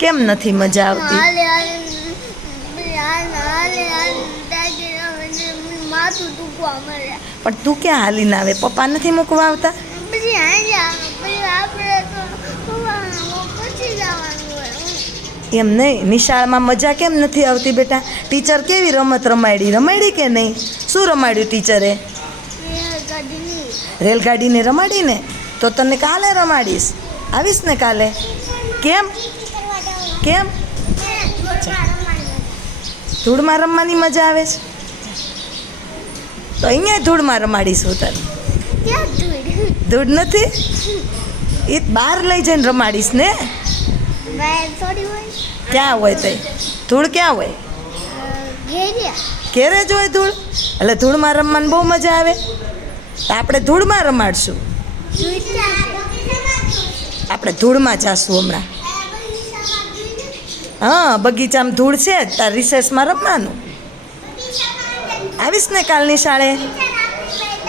કેમ નથી મજા આવતી? માથું દુખવા મળે. પણ તું ક્યાં હાલીને આવે? પપ્પા નથી મૂકવા આવતા? પછી આપણે તો પછી જવાનું હોય. એમ નહીં, નિશાળમાં મજા કેમ નથી આવતી બેટા? ટીચર કેવી રમત રમાડી કે નહીં? શું રમાડ્યું ટીચરે? રેલગાડીને રમાડીને? તો તને કાલે રમાડીશ. આવીશ ને કાલે? કેમ કેમ ધૂળમાં રમવાની મજા આવે છે? તો અહીંયા ધૂળમાં રમાડીશું તને. ધૂળ નથી? એ બહાર લઈ જઈને રમાડીશ ને. ક્યાં હોય તે ધૂળ? ક્યાં હોય? ઘેરે જ હોય ધૂળ. એટલે ધૂળમાં રમવાની બહુ મજા આવે. તો આપણે ધૂળમાં રમાડશું. આપણે ધૂળમાં જાશું હમણાં. હા, બગીચામાં ધૂળ છે જ. તાર રિસેસમાં રમવાનું. આવીશ ને કાલની શાળે?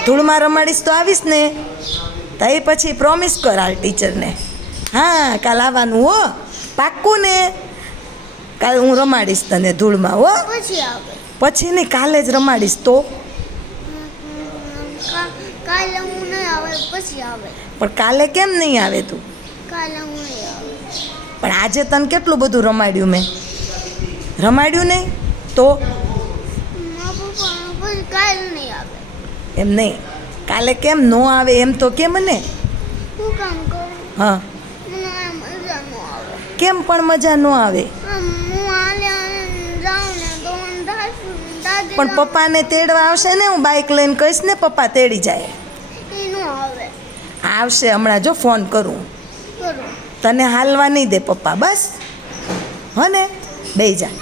ધૂળમાં રમાડીશ તો આવીશ ને. તો એ પછી પ્રોમિસ કર હાલ ટીચરને. હા, કાલ આવવાનું હો, પાક્કું ને? કાલ હું રમાડીશ તને ધૂળમાં હો. પછી નહીં, કાલે જ રમાડીશ. તો કાલે હું નહીં આવે, પછી આવે. પણ કાલે કેમ નહીં આવે તું? કાલે હું નહીં આવે. પણ આજે તને કેટલું બધું રમાડ્યું મેં. રમાડ્યું નહીં તો? પછી કાલે નહીં આવે. એમ નહીં, કાલે કેમ ન આવે એમ તો કે મને. શું કામ કરું? હા, મને મજા ન આવે. કેમ પણ મજા ન આવે? હું હાલે જાઉં ને તો દાદી પણ પપ્પાને તેડવા આવશે ને. હું બાઇક લઈને કહીશ ને, પપ્પા તેડી જાય. એ ન આવે. આવશે હમણાં, જો ફોન કરું. કરું. તને હાલવા નહીં દે પપ્પા, બસ. હો ને? બેહી જા.